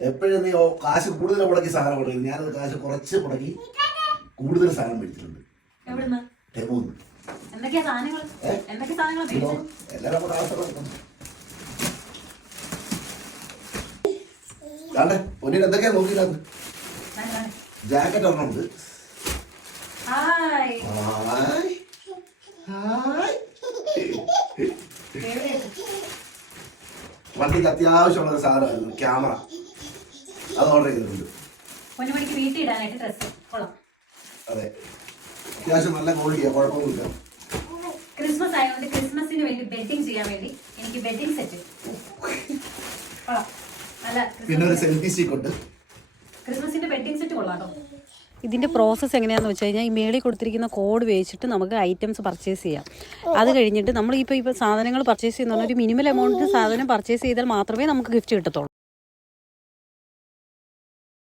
എപ്പോഴും നീ കാശ് കൂടുതൽ മുടക്കി സാധനം കൊടുക്കും. ഞാനത് കാശ് കുറച്ച് മുടക്കി കൂടുതൽ സാധനം മേടിച്ചിട്ടുണ്ട്. ടെമോന്ന്. എല്ലാരും കൂടെ ആവട്ടെ. പൊന്നിന് എന്തൊക്കെയാ നോക്കിയില്ലാന്ന്. ജാക്കറ്റ് ഒരെണ്ണമുണ്ട്. വണ്ടിക്ക് അത്യാവശ്യമുള്ള സാധനമായിരുന്നു ക്യാമറ. അത് ഓർഡർ ചെയ്തിട്ടുണ്ട്. അതെ, അത്യാവശ്യം നല്ല ക്വാളിറ്റിയാ, കുഴപ്പമൊന്നുമില്ല. ക്രിസ്മസ് ആയതുകൊണ്ട് ക്രിസ്മസിന് വേണ്ടി ബെഡിങ് ചെയ്യാൻ വേണ്ടി എനിക്ക് ബെഡിങ് സെറ്റ്. പിന്നെ ഒരു സെൽഫി സ്റ്റിക്ക് ഉണ്ട്. ക്രിസ്മസിന്റെ ബെഡിങ് സെറ്റ് കൊള്ളാട്ടോ. ഇതിൻ്റെ പ്രോസസ്സ് എങ്ങനെയാണെന്ന് വെച്ച് കഴിഞ്ഞാൽ ഈ മേളിൽ കൊടുത്തിരിക്കുന്ന കോഡ് വെച്ചിട്ട് നമുക്ക് ഐറ്റംസ് പർച്ചേസ് ചെയ്യാം. അത് കഴിഞ്ഞിട്ട് നമ്മളിപ്പോൾ സാധനങ്ങൾ പർച്ചേസ് ചെയ്യുന്ന ഒരു മിനിമൽ എമൗണ്ടിന് സാധനം പർച്ചേസ് ചെയ്താൽ മാത്രമേ നമുക്ക് ഗിഫ്റ്റ് കിട്ടത്തുള്ളൂ.